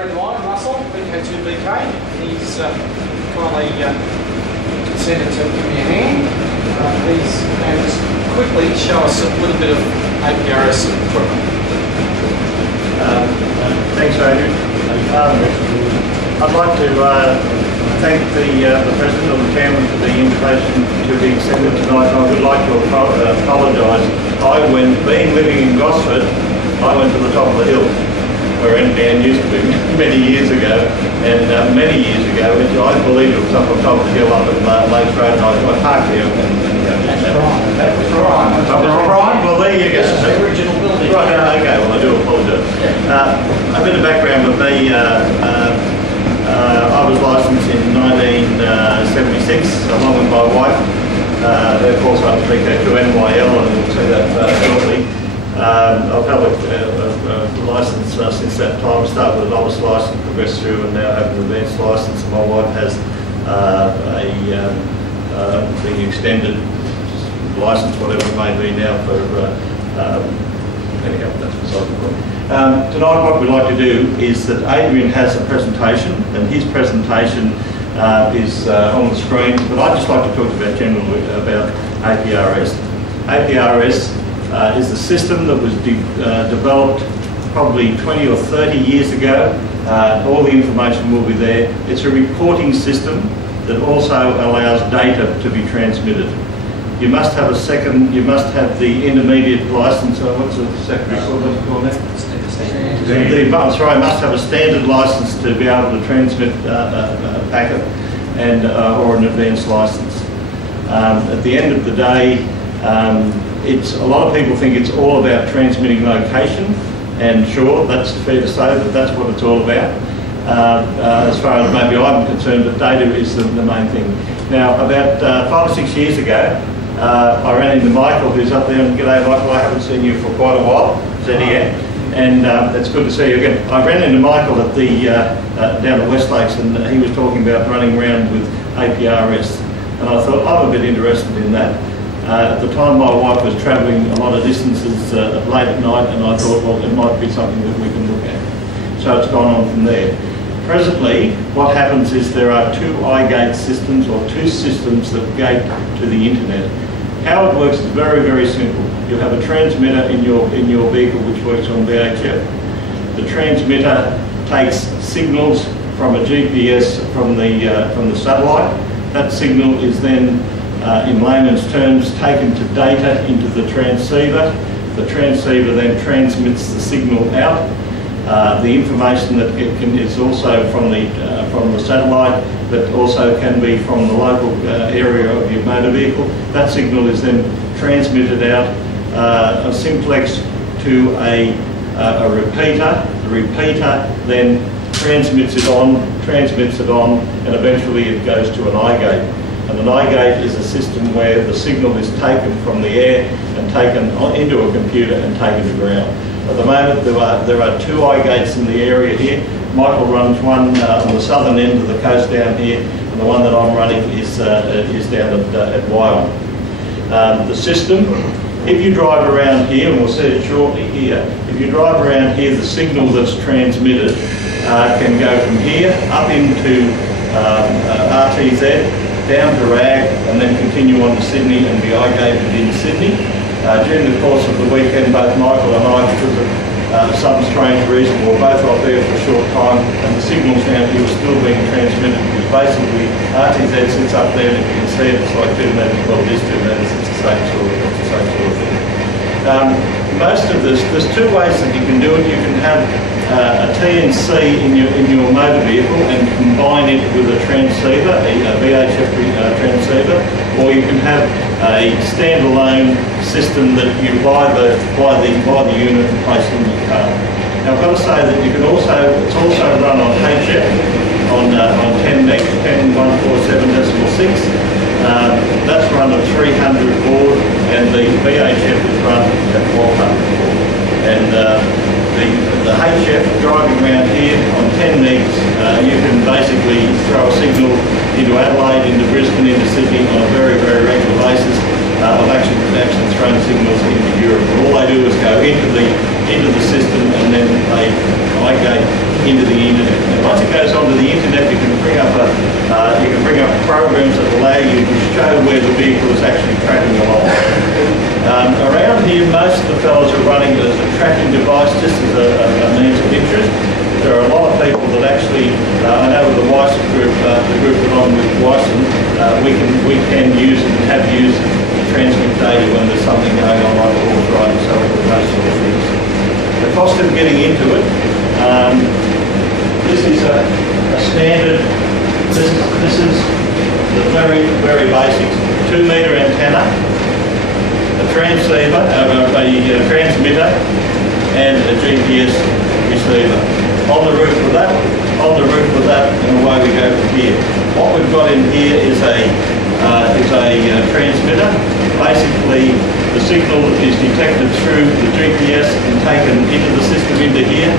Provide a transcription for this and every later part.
friend of mine, Russell, VK2BK. He's kindly consented to give me a hand. He's going to just quickly show us a little bit of APRS equipment. Thanks, Adrian. I'd like to thank the President or the Chairman for the invitation to be extended tonight. I would like to apologise. Being living in Gosford, I went to the top of the hill, where Adrian used to be many years ago, and many years ago, I believe it was up on top of the hill up at Lakes Road, and I parked here. That was right. Well, there you go. The original building. Right, okay, well, I do apologise. A bit of background with me. I was licensed in 1976, along with my wife. Of course, I'm VK2NYL, and we'll see that shortly. I've held a licence since that time. Started with a novice licence, progressed through, and now have an advanced licence. And my wife has the extended licence, whatever it may be now, for anyhow, that's beside the point. Tonight what we'd like to do is that Adrian has a presentation, and his presentation is on the screen, but I'd just like to talk about generally about APRS. APRS is a system that was developed probably 20 or 30 years ago. All the information will be there. It's a reporting system that also allows data to be transmitted. You must have you must have the intermediate license, what's the secondary called that? Sorry, must have a standard license to be able to transmit a packet and or an advanced license. At the end of the day, a lot of people think it's all about transmitting location, and sure, that's fair to say, but that's what it's all about. As far as maybe I'm concerned, but data is the main thing. Now, about 5 or 6 years ago, I ran into Michael, who's up there, and g'day Michael, I haven't seen you for quite a while, and it's good to see you again. I ran into Michael at the down at West Lakes, and he was talking about running around with APRS, and I thought I'm a bit interested in that. At the time my wife was travelling a lot of distances late at night, and I thought, well, it might be something that we can look at. So it's gone on from there. Presently, what happens is there are 2 iGate systems, or 2 systems that gate to the internet. How it works is very, very simple. You have a transmitter in your vehicle which works on VHF. The transmitter takes signals from a GPS from the satellite. That signal is then, in layman's terms, taken to data into the transceiver. The transceiver then transmits the signal out. The information that is also from the satellite, but also can be from the local area of your motor vehicle. That signal is then transmitted out a simplex to a repeater. The repeater then transmits it on, and eventually it goes to an iGate. And an iGate is a system where the signal is taken from the air and taken into a computer and taken to ground. At the moment, there are 2 iGates in the area here. Michael runs one on the southern end of the coast down here, and the one that I'm running is down at Wyong. The system, if you drive around here, and we'll see it shortly here, if you drive around here, the signal that's transmitted can go from here up into RTZ, down to RAG, and then continue on to Sydney and be iGated in Sydney. During the course of the weekend, both Michael and I, because of some strange reason, were both off there for a short time, and the signals down here were still being transmitted, because basically RTZ sits up there, and if you can see it, it's like 2 metres, well it is 2 metres, it's the same sort of thing. Most of this, there's 2 ways that you can do it. You can have a TNC in your motor vehicle and combine it with a transceiver, a VHF transceiver, or you can have a standalone system that you buy the unit and place in your car. Now I've got to say that you can it's also run on HF on 10 meg, 10.147.6. That's run at 300 baud, and the VHF is run at 1200 baud. And the HF driving around here on 10 megs, you can basically throw a signal into Adelaide, into Brisbane, into Sydney on a very, very regular basis. I've actually thrown signals into Europe. And all they do is go into into the system, and then a iGate into the internet. And once it goes onto the internet, you can bring up programs that allow you to show where the vehicle is actually tracking along. Around here, most of the fellows are running it as a tracking device, just as a means of interest. There are a lot of people that actually, I know with the Wyson group, the group that I'm with Wyson, we can use and have used to transmit data when there's something going on, like a horse riding, so those sort of things. The cost of getting into it, this is a standard, this is the very, very basics. 2 metre antenna, a transceiver, a transmitter, and a GPS receiver. On the roof of that, and away we go from here. What we've got in here is a transmitter. Basically, the signal is detected through the GPS and taken into the system into here.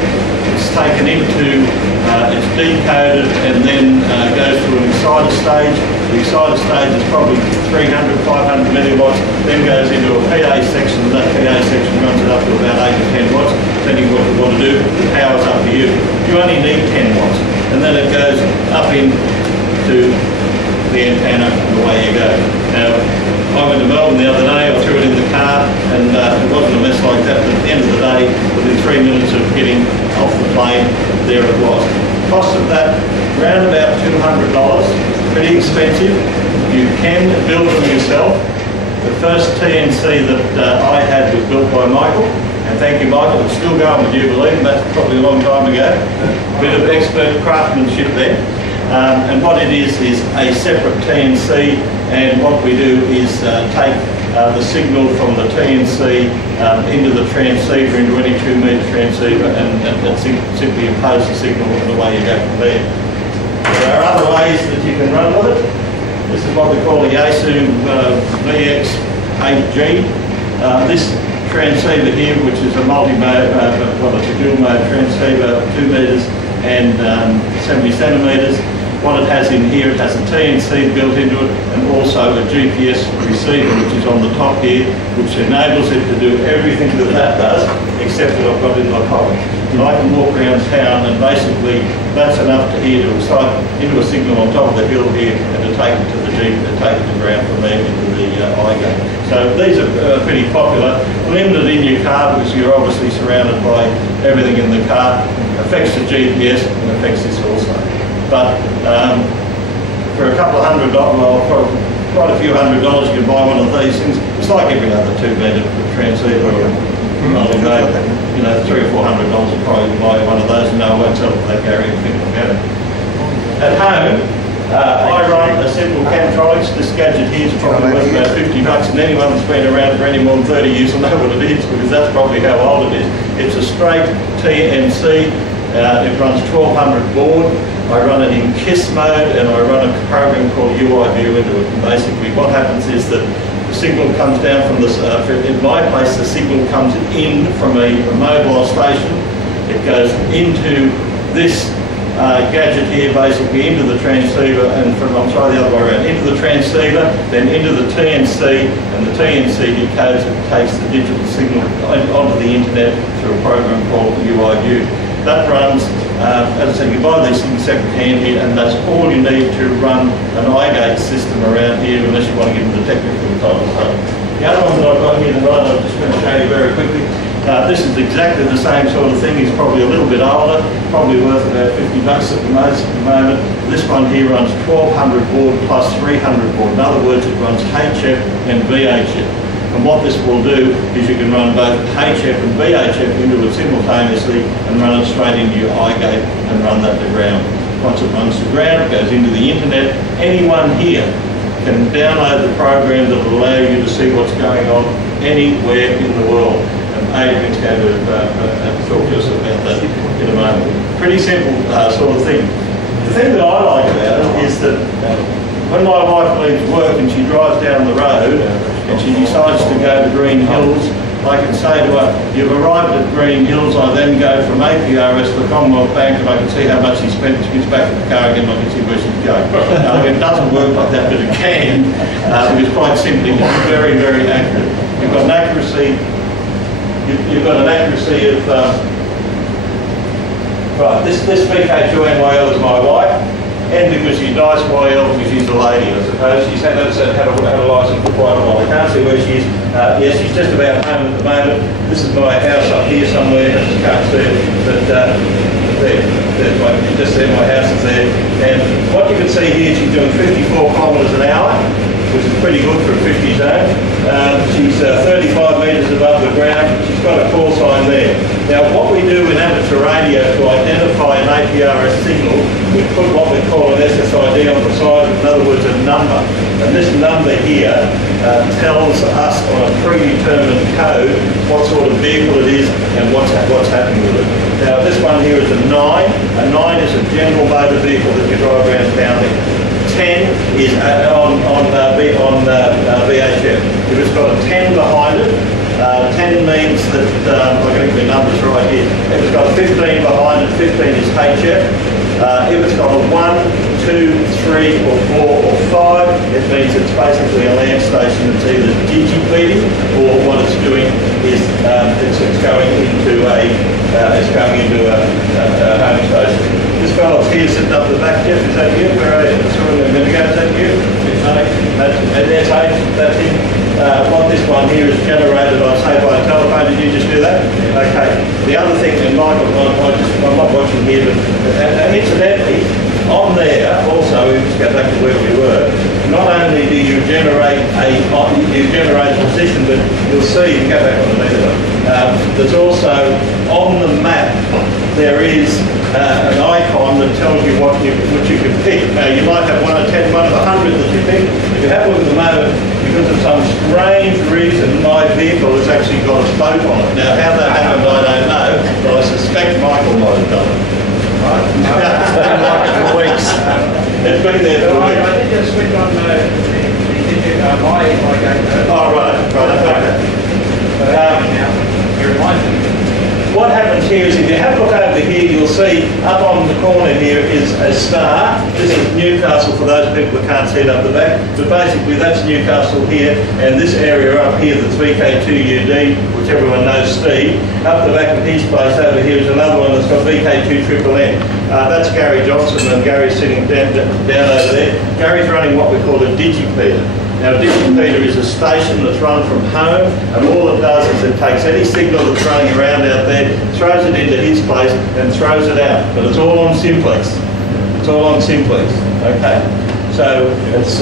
It's taken into, it's decoded and then goes to an exciter stage. The exciter stage is probably 300, 500 milliwatts, then goes into a PA section, and that PA section runs it up to about 8 to 10 watts, depending what you want to do. The power's up to you. You only need 10 watts. And then it goes up into the antenna and away you go. Now, I went to Melbourne the other day, I threw it in the car, and it wasn't a mess like that, but at the end of the day, within 3 minutes of getting off the plane, there it was. Cost of that, around about $200, pretty expensive. You can build them yourself. The first TNC that I had was built by Michael, and thank you, Michael. It's still going with Jubilee, and that's probably a long time ago. A bit of expert craftsmanship there. And what it is a separate TNC, and what we do is take the signal from the TNC into the transceiver, into any 2 metre transceiver, and simply impose the signal and away you go from there. There are other ways that you can run with it. This is what we call the Yaesu VX8G. This transceiver here, which is a multi-mode, well, it's a dual mode transceiver, 2 metres and 70 centimetres. What it has in here, it has a TNC built into it, and also a GPS receiver, which is on the top here, which enables it to do everything that does, except that I've got it in my pocket. And I can walk around town, and basically that's enough to hear to excite into a signal on top of the hill here, and to take it to the ground from there into the iGate. So these are pretty popular. Limited in your car because you're obviously surrounded by everything in the car. Affects the GPS and affects this also. But for a couple of $100, well, for quite a few $100, you can buy one of these things. It's like every other 2 metre transceiver or multi-mode. You know, $300 or $400 will probably buy one of those, and no one won't tell them they carry anything about it. At home, I run a simple Camtronics. This gadget here is probably worth about $50, and anyone that's been around for any more than 30 years will know what it is, because that's probably how old it is. It's a straight TNC. It runs 1200 baud. I run it in KISS mode, and I run a program called UIView into it. And basically what happens is that the signal comes down from this, in my place the signal comes in from a mobile station. It goes into this gadget here, basically into the transceiver, and the other way around, into the transceiver, then into the TNC, and the TNC decodes it, takes the digital signal onto the internet through a program called UIView. That runs, as I said, you buy these things second-hand here, and that's all you need to run an iGate system around here, unless you want to get into the technical title. So the other one that I've got here, I'm just going to show you very quickly. This is exactly the same sort of thing. It's probably a little bit older, probably worth about $50 at the most at the moment. This one here runs 1200 baud plus 300 baud. In other words, it runs HF and VHF. And what this will do is you can run both HF and VHF into it simultaneously and run it straight into your iGate and run that to ground. Once it runs to ground, it goes into the internet. Anyone here can download the program that will allow you to see what's going on anywhere in the world. And Adrian's going to talk to us about that in a moment. Pretty simple sort of thing. The thing that I like about it is that when my wife leaves work and she drives down the road and she decides to go to Green Hills, I can say to her, you've arrived at Green Hills. I then go from APRS to the Commonwealth Bank, and I can see how much she spent. She gets back in the car again, I can see where she's going. It doesn't work like that, but it can. It's quite simply very, very accurate. You've got an accuracy you've got an accuracy of, right, this VK2NYL is my wife, and because she's nice YL because she's a lady, I suppose. She's had a licence for quite a while. I can't see where she is. Yes, she's just about home at the moment. This is my house up here somewhere. I just can't see it, but you just see my house is there. And what you can see here, she's doing 54 kilometres an hour, which is pretty good for a 50 zone. She's 35 metres above the ground. She's got a call sign there. Now, what we do in amateur radio to identify an APRS signal, we put what we call an SSID on the side, in other words, a number. And this number here tells us on a predetermined code what sort of vehicle it is and what's happening with it. Now, this one here is a 9. A 9 is a general motor vehicle that you drive around town in. 10 is on VHF. If it's got a 10 behind it, 10 means that, I'm going to get the numbers right here. If it's got 15 behind it, 15 is HF. If it's got a 1, 2, 3 or 4 or 5, it means it's basically a land station that's either digi-feeding or what it's doing is it's going into a home station. This fellow's here sitting up the back. Jeff, is that you? Where are you? Sorry, a minute ago, is that you? That's him. What this one here is generated, I say, by a telephone. Did you just do that? Okay. The other thing, and Michael, I'm not watching here, but incidentally, on there also, we just go back to where we were. Not only do you generate a position, but you'll see. You can go back on the meter. There's also on the map there is an icon that tells you what you can pick. Now you might have 1 of 10, 1 of 100 that you pick. If you have a look at the moment, because of some strange reason, my vehicle has actually got a boat on it. Now how that happened, I don't know, but I suspect Michael might have done it. Right? It's been like it for weeks. It's been there for weeks. I did just switch on my Oh, right, okay. Now, you remind me. What happens here is if you have a look over here, you'll see up on the corner here is a star. This is Newcastle for those people that can't see it up the back. But basically that's Newcastle here, and this area up here that's VK2UD, which everyone knows Steve. Up the back of his place over here is another one that's got VK2NN. That's Gary Johnson, and Gary's sitting down over there. Gary's running what we call a digipeater. Now, a digipeater is a station that's run from home, and all it does is it takes any signal that's running around out there, throws it into his place, and throws it out. But it's all on simplex. It's all on simplex. Okay. So that's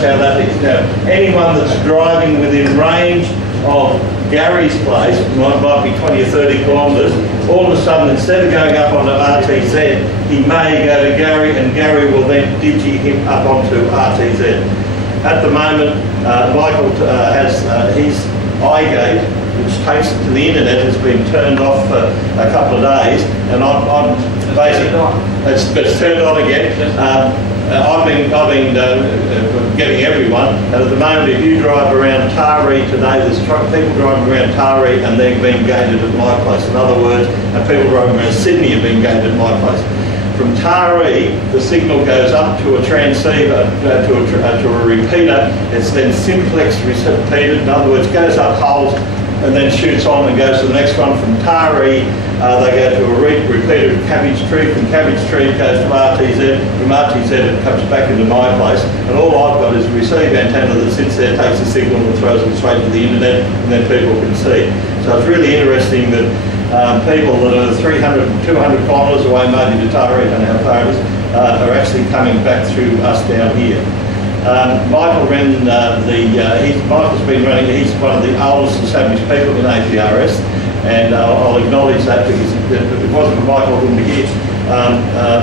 how that is. Now, anyone that's driving within range of Gary's place, might be 20 or 30 kilometres, all of a sudden, instead of going up onto RTZ, he may go to Gary, and Gary will then digi him up onto RTZ. At the moment, Michael has his iGate, which takes it to the internet, has been turned off for a couple of days, and I'm basically it's turned on again. I've been getting everyone, and at the moment, if you drive around Taree today, there's people driving around Taree and they're being gated at my place. In other words, people driving around Sydney are being gated at my place. From Taree, the signal goes up to a transceiver, to a repeater. It's then simplex repeated. In other words, goes up, holds, and then shoots on and goes to the next one. From Taree, they go to a repeater at Cabbage Tree. From Cabbage Tree, it goes to RTZ. From RTZ, it comes back into my place. And all I've got is a receive antenna that sits there, takes the signal and throws it straight to the internet, and then people can see. So it's really interesting that people that are 300, 200 kilometres away, maybe to Taree, I don't know how far it is, are actually coming back through us down here. Michael ran Michael's been running, he's one of the oldest established people in APRS, and I'll acknowledge that because if it wasn't for Michael, I wouldn't be here.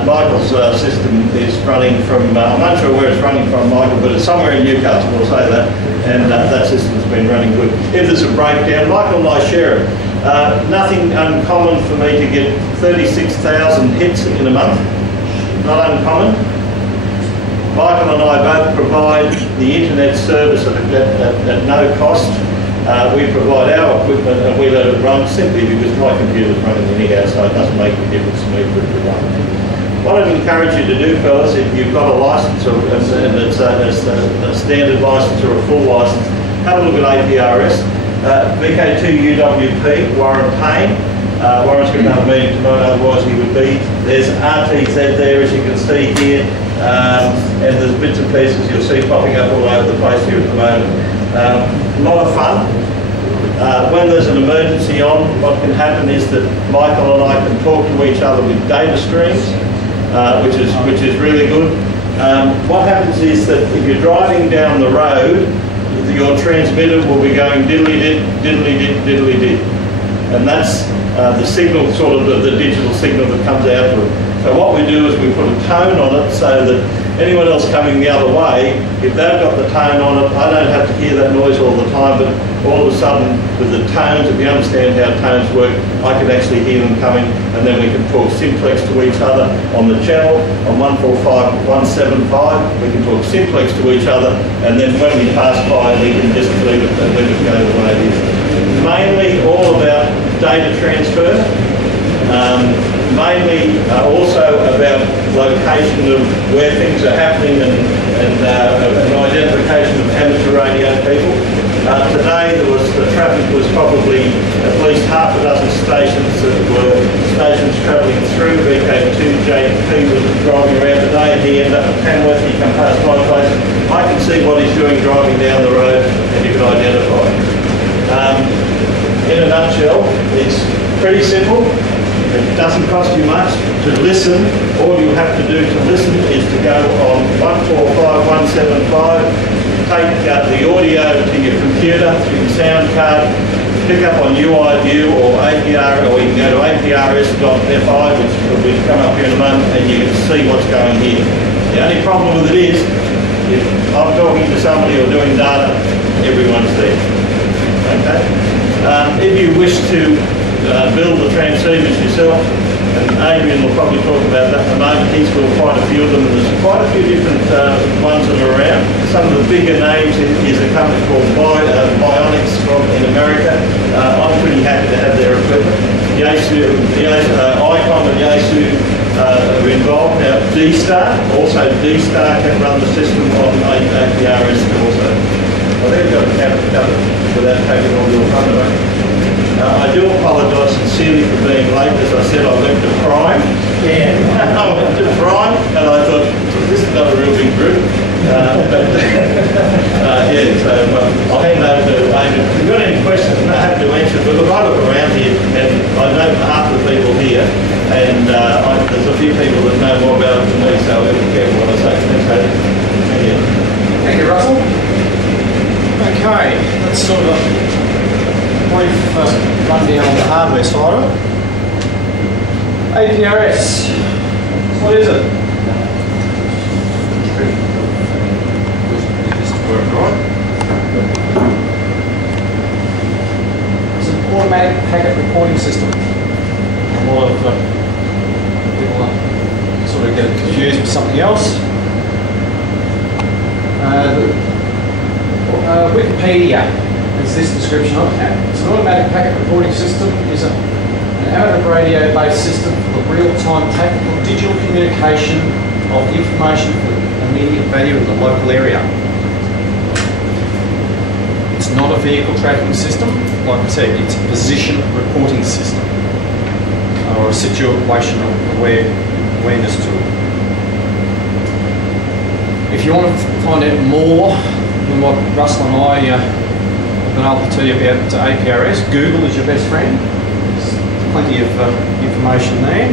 Michael's system is running from, I'm not sure where it's running from, Michael, but it's somewhere in Newcastle, we'll say that, and that system's been running good. If there's a breakdown, Michael and I share it. Nothing uncommon for me to get 36,000 hits in a month, not uncommon. Michael and I both provide the internet service at no cost. We provide our equipment and we let it run simply because my computer's running anyhow, so it doesn't make a difference to me for it to run. What I'd encourage you to do, fellas, if you've got a license and it's a standard license or a full license, have a look at APRS. VK2UWP, Warren Payne. Warren's got another meeting tonight, otherwise he would be. There's RTZ there, as you can see here, and there's bits and pieces you'll see popping up all over the place here at the moment. A lot of fun. When there's an emergency on, what can happen is that Michael and I can talk to each other with data streams, which is really good. What happens is that if you're driving down the road, your transmitter will be going diddly-did, diddly-did, diddly-did. And that's the signal, sort of the digital signal that comes out to it. So what we do is we put a tone on it so that anyone else coming the other way, if they've got the tone on it, I don't have to hear that noise all the time, but all of a sudden with the tones, if you understand how tones work, I can actually hear them coming, and then we can talk simplex to each other on the channel, on 145, 175, we can talk simplex to each other, and then when we pass by, we can just leave it go the way it is. Mainly all about data transfer. Mainly also about location of where things are happening and an identification of amateur radio people. Today the traffic was probably at least half a dozen stations that were stations travelling through. VK2JP was driving around today, he ended up at Tamworth, he come past my place. I can see what he's doing driving down the road and you can identify. In a nutshell, it's pretty simple. It doesn't cost you much to listen. All you have to do to listen is to go on 145, 175, take the audio to your computer through your sound card, pick up on UI View or APR, or you can go to APRS.fi, which will come up here in a moment, and you can see what's going here. The only problem with it is, if I'm talking to somebody or doing data, everyone's there. Okay? If you wish to build the transceivers yourself, and Adrian will probably talk about that in a moment. He's built quite a few of them, and there's quite a few different ones that are around. Some of the bigger names is a company called Bionics in America. I'm pretty happy to have their equipment. Icon and Yaesu are involved. Now D-Star can run the system on APRS also. I think I've got a camera covered without taking all your thunder away. I do apologise sincerely for being late. As I said, I went to Prime. Yeah, I went to Prime, and I thought, this is not a real big group. Yeah, so I'll hand over to Adrian. If you've got any questions, I'm not happy to answer, but look, I look around here, and I know half the people here, and there's a few people that know more about it than me, so I'll be careful what I say. Thanks, Adrian. Thank you. Thank you, Russell. Okay, let's sort of brief rundown on the hardware side of it. APRS, what is it? It's an automatic packet recording system. A lot of people sort of get it confused with something else. Wikipedia is this description of it. It's an automatic packet recording system. Is an amateur radio-based system for the real-time tactical digital communication of information for immediate value in the local area. It's not a vehicle tracking system. Like I said, it's a position reporting system or a situational awareness tool. If you want to find out more than what Russell and I have been able to tell you about APRS, Google is your best friend. There's plenty of information there.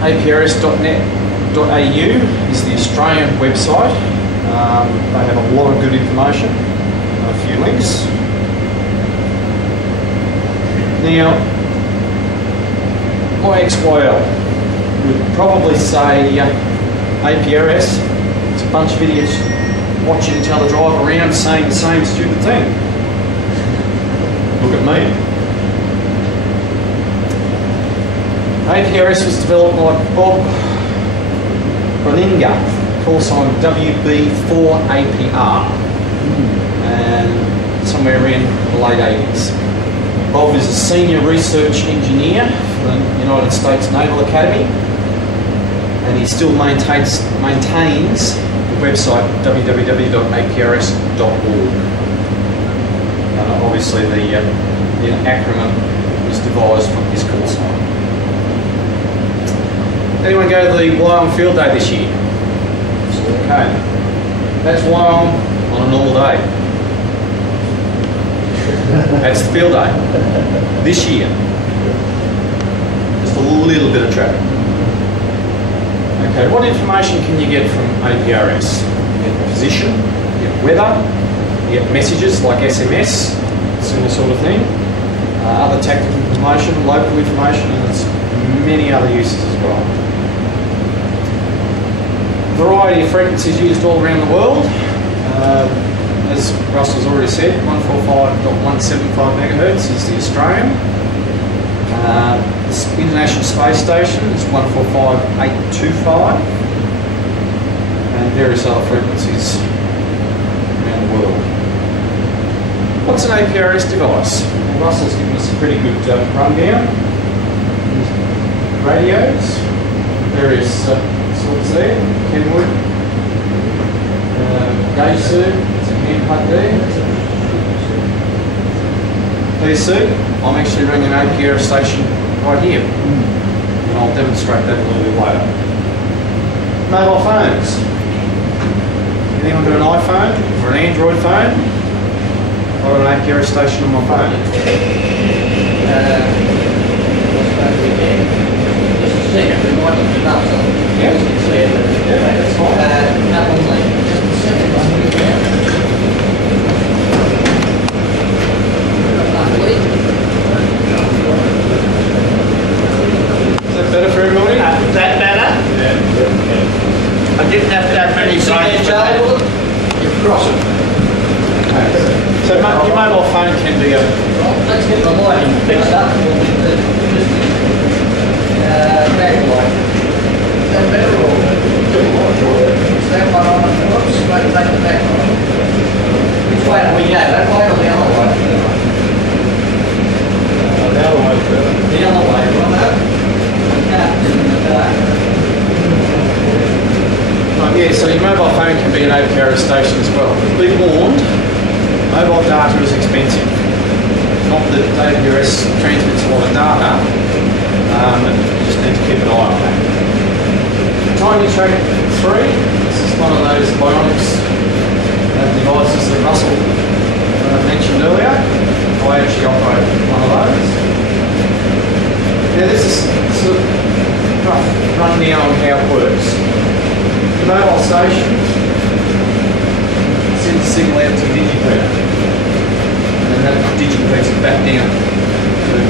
APRS.net.au is the Australian website. They have a lot of good information, a few links. Now, YXYL would probably say APRS, it's a bunch of idiots watching each other drive around saying the same stupid thing. Look at me. APRS was developed by Bob Groninga, call sign WB4APR, and somewhere around the late 80s. Bob is a senior research engineer for the United States Naval Academy, and he still maintains the website www.aprs.org. Obviously the acronym was devised from his call sign. Anyone go to the Wyong field day this year? Okay. That's Wyong on a normal day. That's the field day. This year. Just a little bit of traffic. Okay, what information can you get from APRS? You get position, you get weather, you get messages like SMS, similar sort of thing, other tactical information, local information, and there's many other uses as well. Variety of frequencies used all around the world. As Russell's already said, 145.175 megahertz is the Australian. The International Space Station is 145.825, and various other frequencies around the world. What's an APRS device? Well, Russell's given us a pretty good rundown. Radios, various sorts there, Kenwood, gauge suit, it's a hand plug there. PC, I'm actually running an APRS station right here, and I'll demonstrate that a little bit later. Mobile phones. Anyone got an iPhone or an Android phone? I've got an APRS station on my phone. Yeah, that's fine. Is that better for everybody? Is that better? Yeah. I didn't have to have many signs. You cross it. So your mobile phone can be a... Let's get the lighting fixed up. Back light. Is that better or? Is that one on? Whoops, take the back light. Which way do we go? That way or the other way? The other way. The other way, right? Yeah, so your mobile phone can be an APRS station as well. Be warned, mobile data is expensive. Not that APRS transmits a lot of data, but you just need to keep an eye on that. Tiny Track 3, this is one of those bionics devices that Russell mentioned earlier. I actually operate one of those. Now this is sort of rough rundown on how it works. The mobile station sends a signal out to the digipeater, and then that digipeater is back down to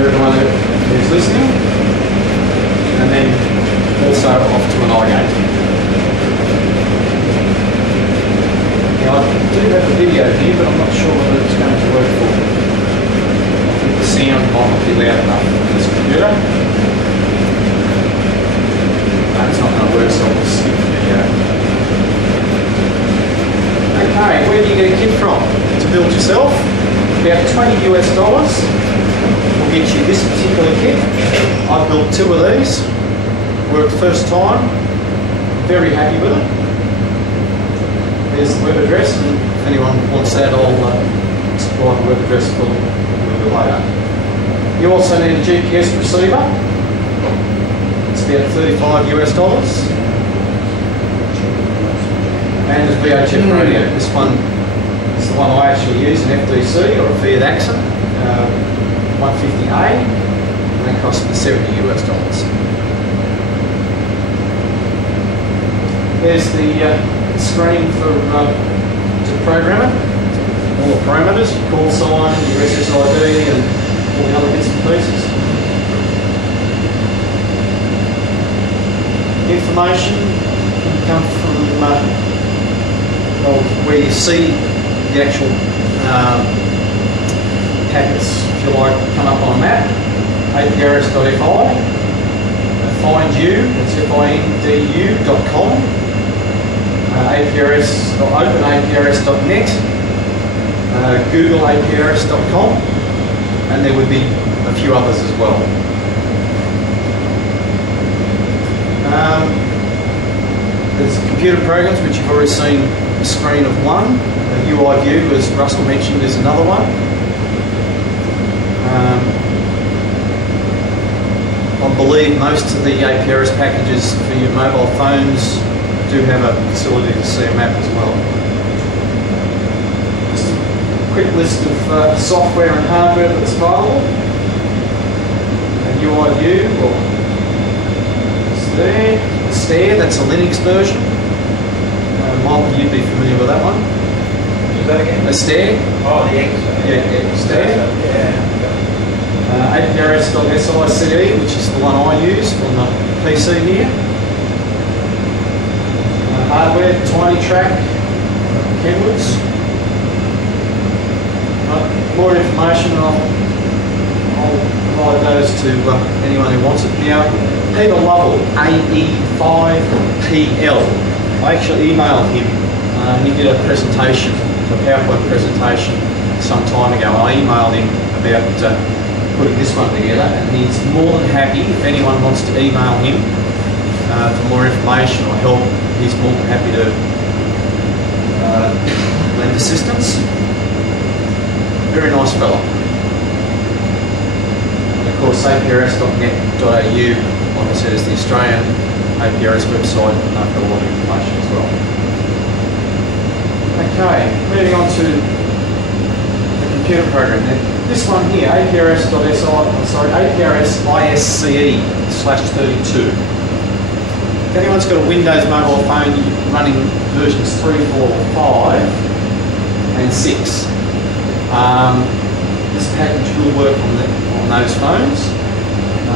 everyone who's listening, and then also off to an iGate. Now I do have a video here, but I'm not sure whether it's going to work for me. I think the sound might not be loud enough on this computer. It's not going to work, so I'll just skip the video. Okay, where do you get a kit from to build yourself? About $20 US will get you this particular kit. I've built 2 of these. Worked first time. Very happy with it. There's the web address, and if anyone wants that, I'll supply the web address for them a little bit later. You also need a GPS receiver. It's about $35 US. And a VHF radio. This one is the one I actually use, an FDC or a Fiat Axon, 150A, and that costs me $70 US. There's the screen for to program it. All the parameters, your call sign, your SSID, and all the other bits and pieces. Information can come from where you see the actual packets, if you like, come up on a map. APRS.fi, findu, that's findu.com, openaprs.net, Google APRS.com, and there would be a few others as well. computer programs, which you've already seen a screen of one. UI view, as Russell mentioned, is another one. I believe most of the APRS packages for your mobile phones do have a facility to see a map as well. Just a quick list of software and hardware that's available. A UI view, or it's there. Stair, that's a Linux version. Michael, you'd be familiar with that one. Is that again? A stair. Oh, the X. Yeah, stair. Yeah. APRS.SICE, which is the one I use on the PC here. Hardware, Tiny Track, Kenwoods. More information, I'll provide those to anyone who wants it. Now, Peter Lovell, AE5PL. I actually emailed him. He did a presentation, a PowerPoint presentation some time ago. I emailed him about putting this one together, and he's more than happy if anyone wants to email him for more information or help. He's more than happy to lend assistance. Very nice fellow. And of course, APRS.net.au, like I said, is the Australian APRS website, and I've got a lot of information as well. Okay, moving on to the computer program then. This one here, APRS/ISCE/32. If anyone's got a Windows mobile phone running versions 3, 4, 5, and 6, this package will work on those phones. A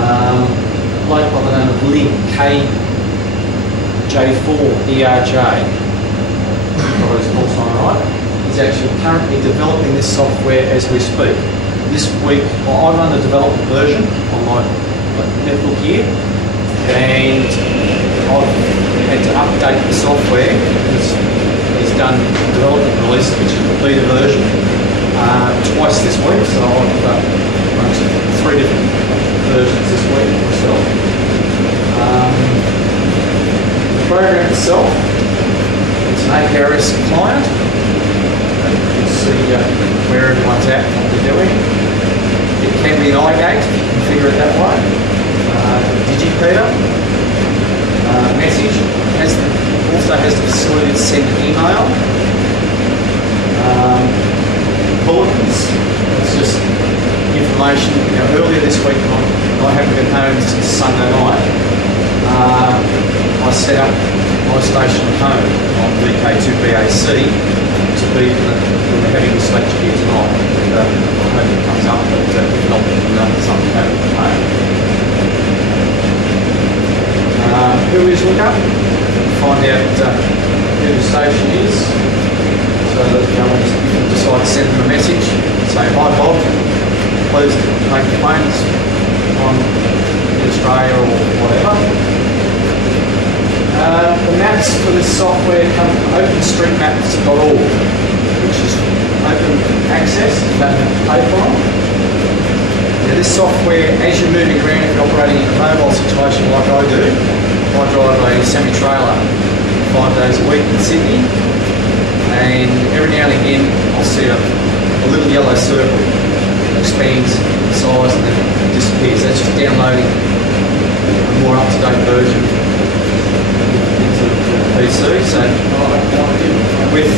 bloke by the name of Lynn, KJ4ERJ, probably his call sign right, is actually currently developing this software as we speak. This week, I run the development version on my netbook here, and I've had to update the software because he's done development release, which is the beta version, twice this week, so I've run 3 different versions this week myself. The program itself, it's an APRS client. You can see where everyone's at and what they're doing. It can be an iGate, configure it that way. Digipeater, message, also has the facility to send email. Bulletins, it's just information. Earlier this week, I haven't been home since Sunday night. I set up my station at home on VK2BAC to be we're having this lecture here tonight. And, I hope it comes up, but if not, something happened at home. Who is lookup? Find out who the station is, so that when you decide to send them a message, say, hi Bob, please make the payments on Australia or whatever. The maps for this software come from openstreetmaps.org, which is open access, you don't have to pay for them. Now this software, as you're moving around, if you're operating in a mobile situation like I do, I drive a semi-trailer 5 days a week in Sydney, and every now and again I'll see a little yellow circle that expands in size and then disappears. That's just downloading a more up-to-date version into the PC. So with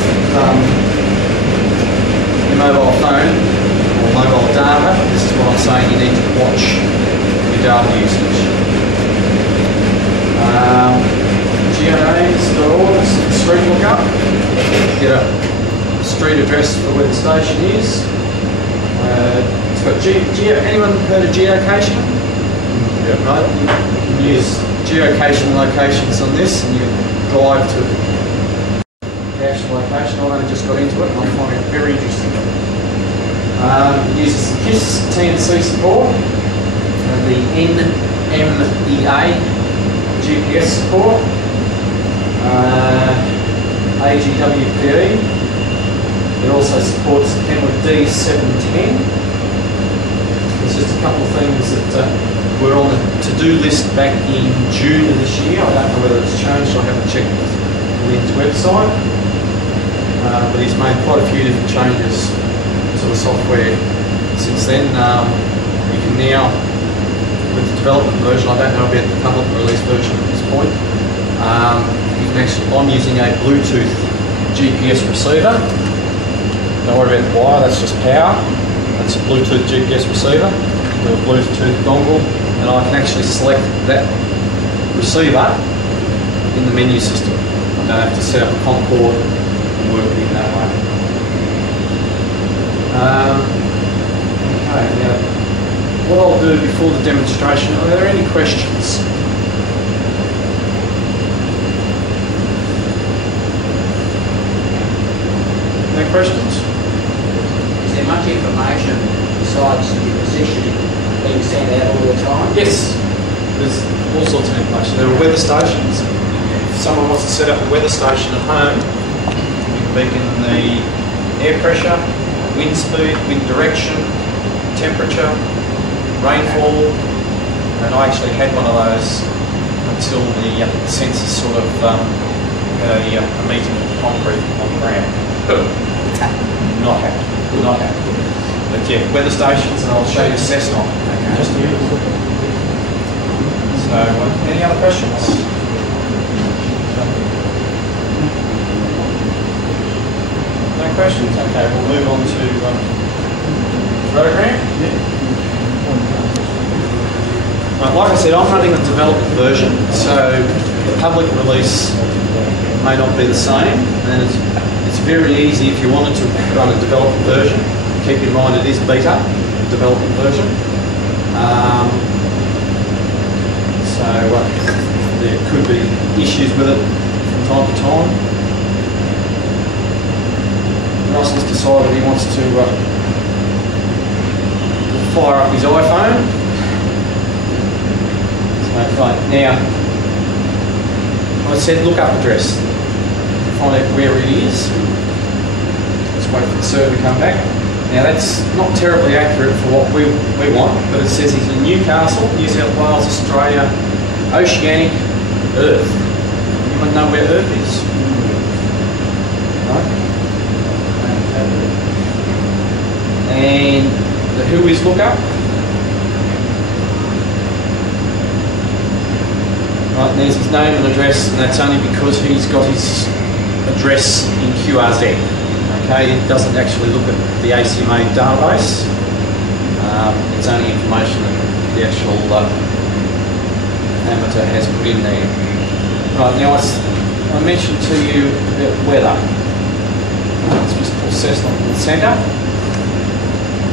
your mobile phone or mobile data, this is what I'm saying, you need to watch your data usage. GNAs.org, street lookup, get a street address for where the station is. It's got anyone heard of geocaching? Yeah. Right, you can use geocaching locations on this, and you drive to the actual location. I've only just got into it and I'm finding it very interesting. It uses KISS TNC support, the NMEA GPS support, AGWPE. It also supports the Kenwood D710. There's just a couple of things that were on the to-do list back in June of this year. I don't know whether it's changed, I haven't checked Lynn's website. But he's made quite a few different changes to the software since then. You can now, with the development version, I don't know about the public release version at this point, I'm using a Bluetooth GPS receiver. Don't worry about the wire, that's just power. That's a Bluetooth GPS receiver with a Bluetooth dongle, and I can actually select that receiver in the menu system. I don't have to set up a COM port and work it in that way. Okay, now what I'll do before the demonstration, are there any questions? No questions? Is there much information besides your positioning being sent out all the time? Yes, there's all sorts of information. There are weather stations. If someone wants to set up a weather station at home, you can beacon the air pressure, wind speed, wind direction, temperature, rainfall, and I actually had one of those until the sensors sort of had a meeting with concrete on the ground. Not happy, not happy. But yeah, weather stations, and I'll show you Cessna. Okay. Just here. So, any other questions? No questions? Okay, we'll move on to program. Like I said, I'm running the development version, so the public release may not be the same, and it's very easy if you wanted to run a development version. Keep in mind it is beta, development version. So there could be issues with it from time to time. Russell's decided he wants to fire up his iPhone. Right, now, I said look up address, find out where it is. Let's wait for the server to come back. Now that's not terribly accurate for what we want, but it says he's in Newcastle, New South Wales, Australia, Oceanic, Earth. Anyone know where Earth is? Right? And the who is lookup. Right, there's his name and address, and that's only because he's got his address in QRZ. Okay, it doesn't actually look at the ACMA database. It's only information that the actual amateur has put in there. Right, now I mentioned to you about weather. Let's just pull Cessna in the centre.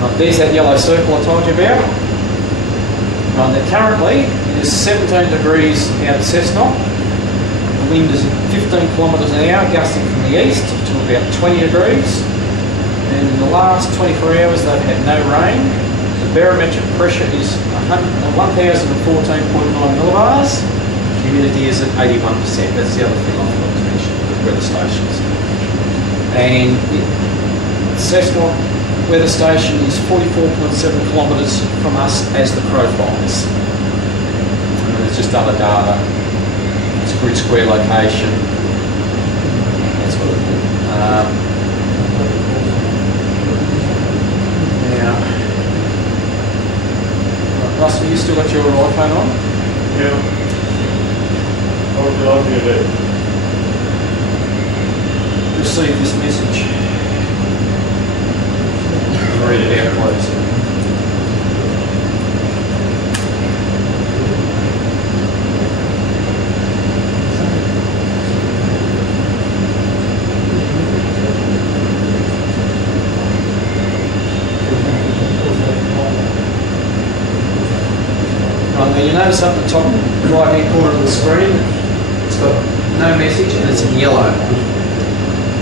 Right, there's that yellow circle I told you about. Right, now currently it is 17 degrees out of Cessna. The wind is 15 kilometres an hour, gusting from the east to about 20 degrees. And in the last 24 hours they've had no rain. The barometric pressure is 1014.9 millibars. Humidity is at 81%. That's the other thing I forgot to mention with weather stations. And Cessna weather station is 44.7 kilometres from us as the crow flies. And there's just other data. It's a grid square location. That sort of thing. Now, Russell, you still got your iPhone on? Yeah. What would you like me to do? Receive this message. Read it out, please. Right, now you notice up the top right hand corner of the screen, it's got no message and it's in yellow.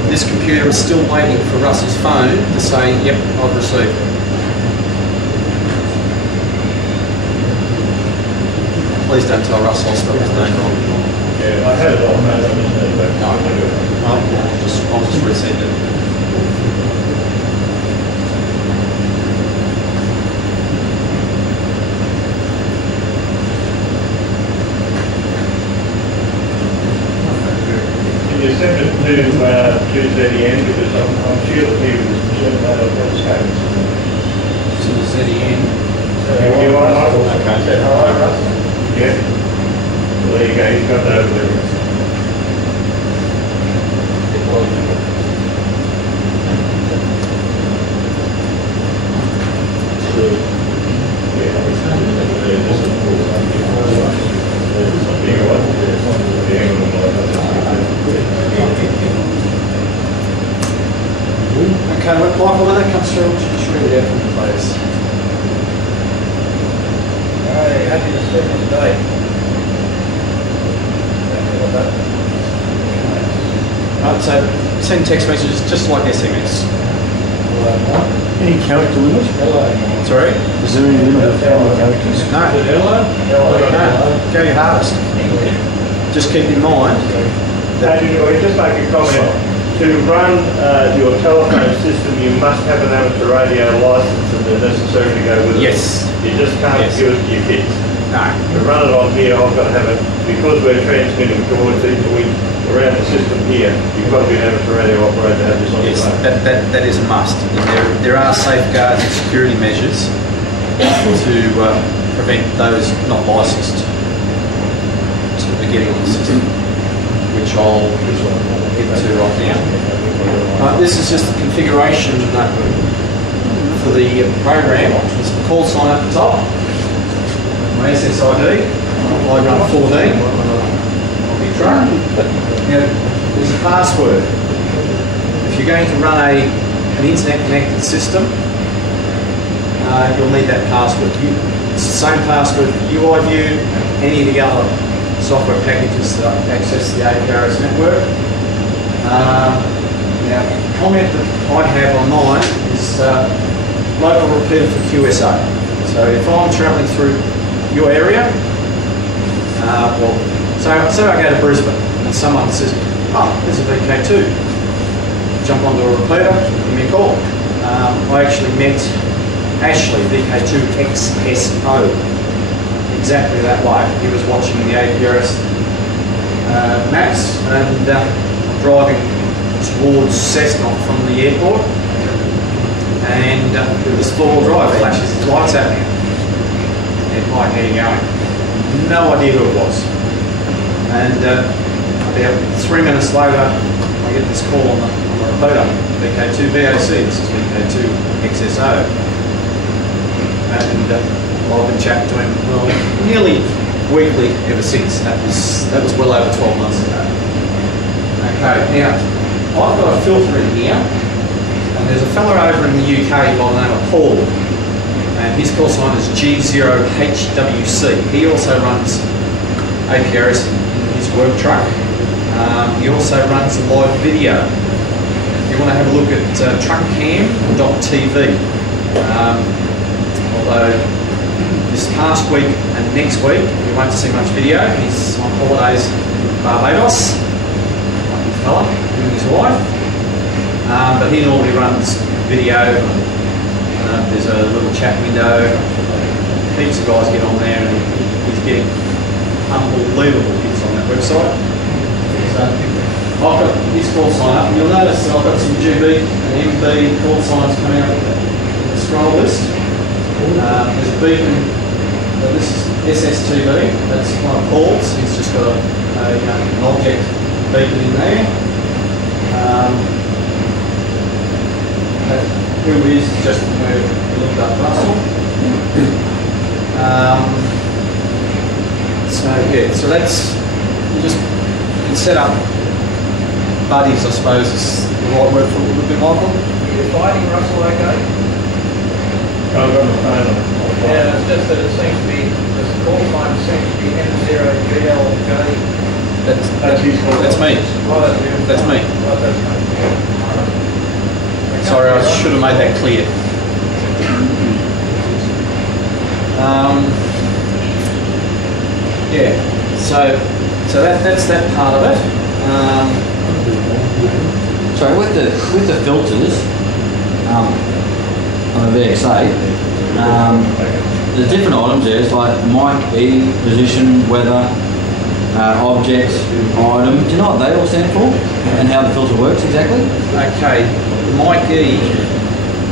This computer is still waiting for Russ's phone to say, yep, I've received it. Please don't tell Russ I'll spell his name wrong. Yeah, I had it on, I don't know that. No, I'll just resend it. Can you send it to ZEN because I'm sure that he was concerned about those cables. To the ZEN. You want to know? Okay. Is that all right, Russ? Yeah. Well, there you go, he's got that over there. Okay, look, Michael, when that comes through, would you just read it out for me, please? Hey, happy to see you today. Right, so send text messages just like SMS. Any character limit? Sorry? Is there any limit of how many characters? No. Go your hardest. Just keep in mind that Adrian, just make a comment. To run your telephone system, you must have an amateur radio license and they're necessary to go with it. yes, You just can't Yes. do it to your kids. no, To run it on here, I've got to have it, because we're transmitting towards around the system here, you've got to be an amateur radio operator to have this on your yes, phone. that is a must. And there are safeguards and security measures to prevent those not licensed to getting on the system, which I'll get to right now. This is just the configuration for the program. There's a call sign at the top. My SSID. I run 14. Big truck. Now, there's a password. If you're going to run an internet connected system, you'll need that password. It's the same password for UIView and any of the other software packages that access the APRS network. Now, the comment that I have on mine is local repeater for QSO. So if I'm travelling through your area, so I go to Brisbane and someone says, oh, there's a VK2. Jump onto a repeater, give me a call. I actually met Ashley, VK2XSO, exactly that way. He was watching the APRS maps and driving towards Cessnock from the airport, and it was four-wheel drive, flashes his lights at me. And hi, how you going? No idea who it was. And about 3 minutes later, I get this call on the repeater, VK2BAC, this is VK2XSO. And I've been chatting to him nearly weekly ever since. That was well over 12 months ago. Okay, now I've got a filter in here, and there's a fella over in the UK by the name of Paul, and his call sign is G0HWC. He also runs APRS in his work truck. He also runs live video. If you want to have a look at truckcam.tv. Although this past week and next week you won't see much video. He's on holidays in Barbados, lucky fella, with his wife. But he normally runs video. There's a little chat window. Heaps of guys get on there, and he's getting unbelievable hits on that website. So I've got this call sign up, and you'll notice that I've got some GB and MB call signs coming up in the scroll list. There's a beacon, this is SSTV, that's one of Paul's. He's just got an object beacon in there. Who is just where we looked up Russell. So that's, you just can set up buddies, I suppose is the right word for it, a little bit, Michael. You're fighting Russell, okay? I've got my phone on. Yeah, it's just that it seems to be, the call sign seems to be M0GLJ. That's his call. That's me. Oh, that's you. That's me. Oh, that's me. Sorry, I should have made that clear. Yeah, so that's that part of it. Sorry, with the filters on the VX8, there's different items there. It's like mic, E, position, weather, object, item. Do you know what they all stand for and how the filter works exactly? Okay, Mike E,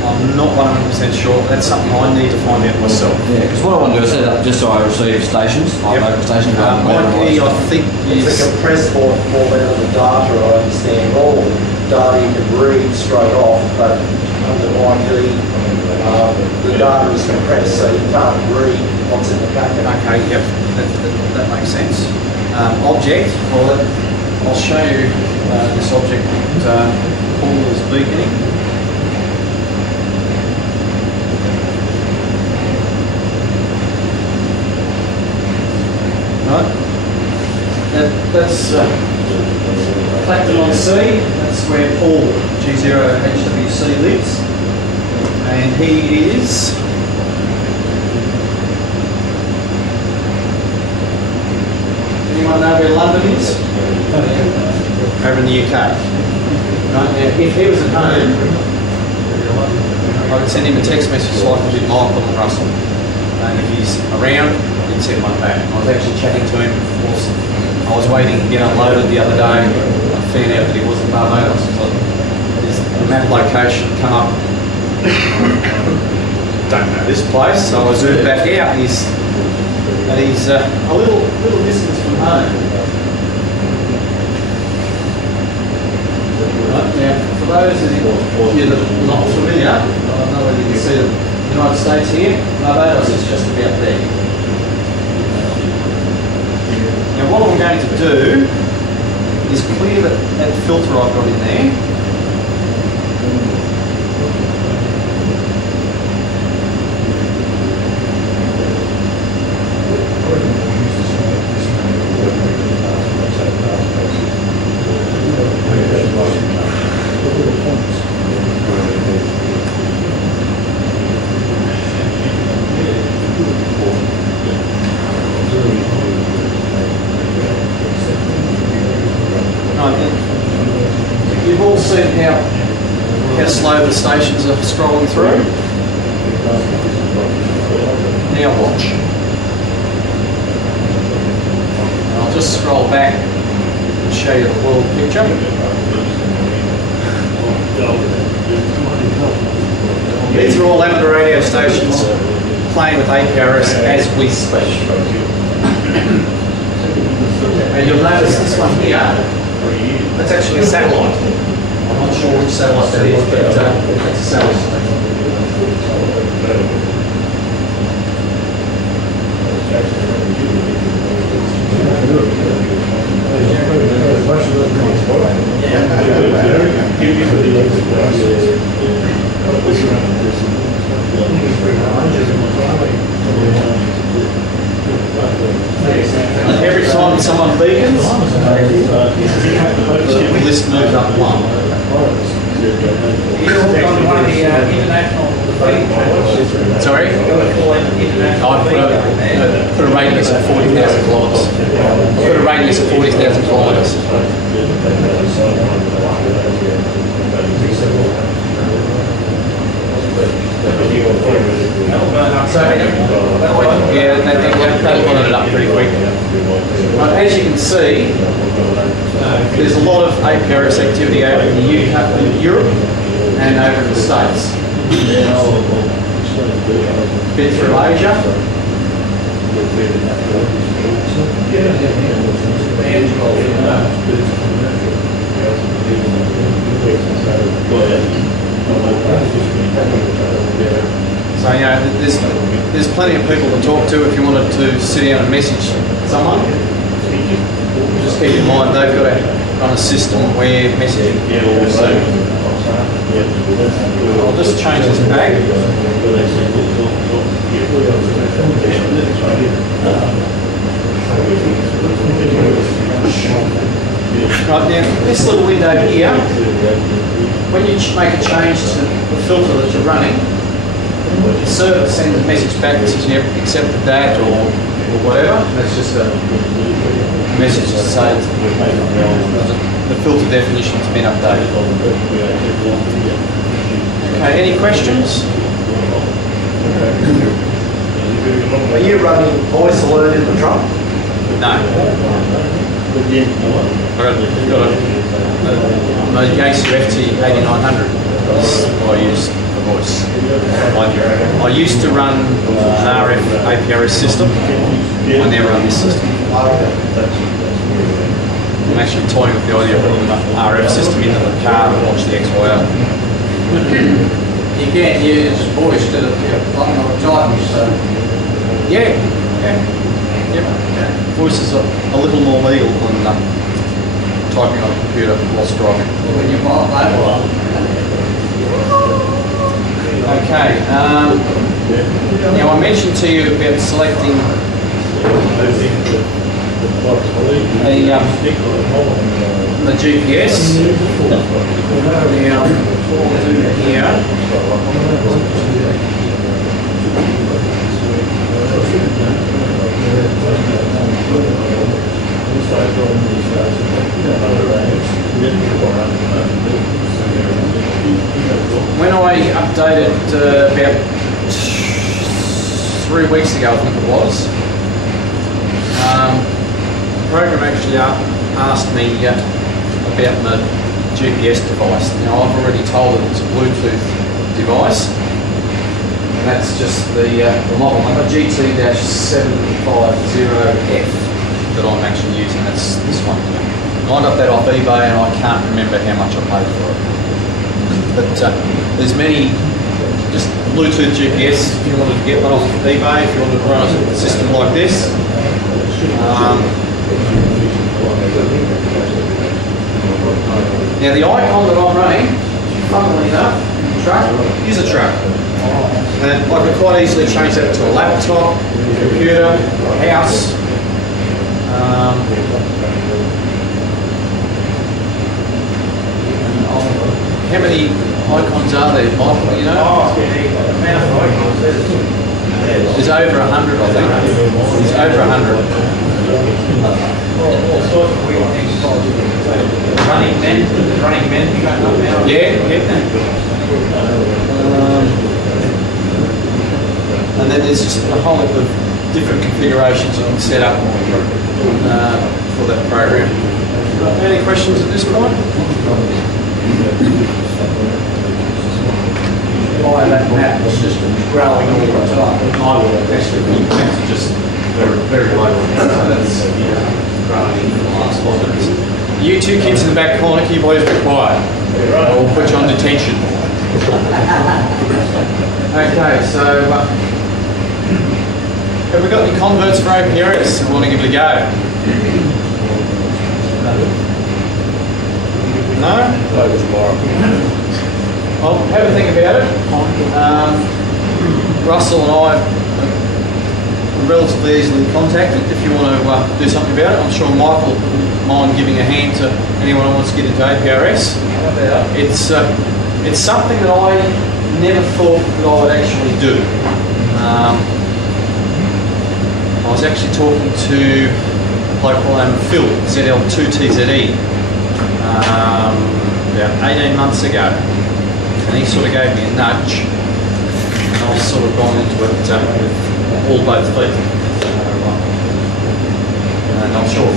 I'm not 100% sure. That's something I need to find out myself. Yeah, because what I want to do is set up just so I receive stations, like local stations. Mike E, I think It's a compressor for format of the data, I understand. All data you can read straight off, but under MIT, the data is compressed, so you can't read what's in the packet. Okay, yep, that makes sense. Object, I'll show you this object that Paul is beaconing. Right, that's Clacton on C, that's where Paul G0HWC lives, and he is anyone know where London is? Over in the UK. Right, now, if he was at home, I would send him a text message like I did Michael and Russell, and if he's around, he'd send one back. I was actually chatting to him whilst I was waiting to get unloaded the other day. I found out that he wasn't Barbados. His map location come up. Don't know this place, so I zoomed back out. He's a little distance from home. Right, now, for those of you that are not familiar, I don't know whether you can see the United States here. Barbados is just about there. Now what I'm going to do is clear that filter I've got in there. You've all seen how slow the stations are scrolling through. Now watch. I'll just scroll back and show you the world picture. These are all amateur radio stations playing with APRS as we speak. And you'll notice this one here, that's actually a satellite. I'm not sure which satellite that is, but it's a satellite. Every time someone beacons, the list moves up one. Sorry? I put a radius of 40,000 kilometres. Put a radius of 40,000 kilometres. So, yeah, they got it up pretty quick. As you can see, there's a lot of APRS activity over in the UK, in Europe, and over in the States. A bit through Asia. So, you know, there's plenty of people to talk to if you wanted to sit down and message someone. Just keep in mind they've got to run a system where messaging will receive. I'll just change this back. Right now, this little window here, when you make a change to the filter that you're running, the server sends a message back that says you have accepted that or whatever. That's just a message to say the filter definition has been updated. Okay, any questions? Are you running voice alert in the truck? No. a Yaesu FT8900 is what I use for voice. I used to run an RF APRS system. I now run this system. I'm actually toying with the idea of putting an RF system into the car and watch the XYL. You can't use voice to plugging on the typing, so. Yeah. Voice is a little more legal than typing on a computer whilst driving. When you might mobile. Okay. Now I mentioned to you about selecting the GPS. Now, here. When I updated about 3 weeks ago, I think it was, the program actually asked me about my GPS device. Now I've already told it it's a Bluetooth device, and that's just the model number GT-750F that I'm actually using. That's this one. I got that off eBay and I can't remember how much I paid for it. But there's many, just Bluetooth GPS if you wanted to get one off eBay, if you wanted to run a system like this. Now the icon that I'm running, funnily enough, is a truck. And I could quite easily change that to a laptop, computer, house. How many icons are there, Michael, you know? There's over 100, I think. There's over 100. Running men, you got up now? Yeah. And then there's just a whole lot of different configurations you can set up for that program. Any questions at this point? Why that map system's growing all the time. That's just very local. So that's growing in the last 5 minutes. You two kids in the back corner, can you boys be quiet? Or we'll put you on detention. Okay, so have we got any converts for APRS who want to give it a go? No? Well, have a think about it. Russell and I are relatively easily contacted if you want to do something about it. I'm sure Michael wouldn't mind giving a hand to anyone who wants to get into APRS. It's something that I never thought that I would actually do. I was actually talking to a bloke named Phil, ZL2TZE, about 18 months ago, and he sort of gave me a nudge, and I've sort of gone into it with both feet. And I'm sure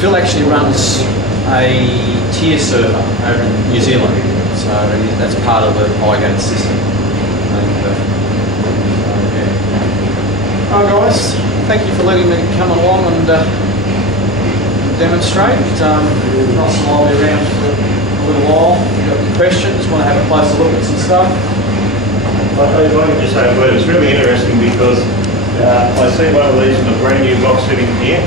Phil actually runs a tier server over in New Zealand, so that's part of the iGate system. Alright guys, thank you for letting me come along and demonstrate. Russell and I'll be around for a little while. If you've got any questions, want to have a closer look at some stuff. If I could just say a word, it's really interesting because I see one of these in a brand new box sitting here.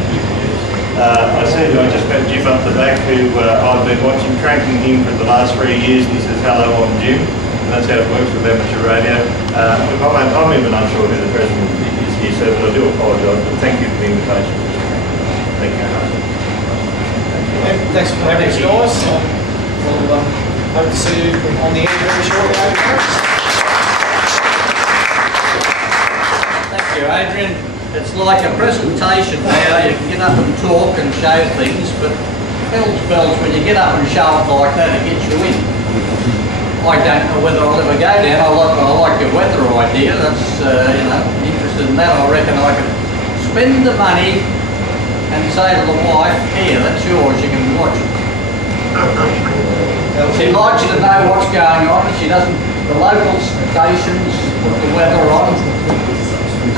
I just met Jim up the back who I've been tracking him for the last 3 years, and he says, hello, I'm Jim. And that's how it works with amateur radio. I'm even unsure who the president is here, so I do apologise, but thank you for the invitation. Thank you. Thanks for having us, guys. We'll hope to see you on the air very shortly. Thank you, Adrian. It's like a presentation now. You can get up and talk and show things, but hell's bells when you get up and show it like that, it gets you in. I don't know whether I'll ever go down. I like your weather idea. That's interested in that. I reckon I could spend the money and say to the wife, here, that's yours, you can watch it. She likes to know what's going on, and she doesn't, the local stations put the weather on.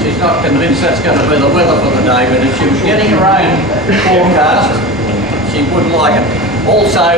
She's not convinced that's going to be the weather for the day, but if she was getting her own forecast, she would like it. Also,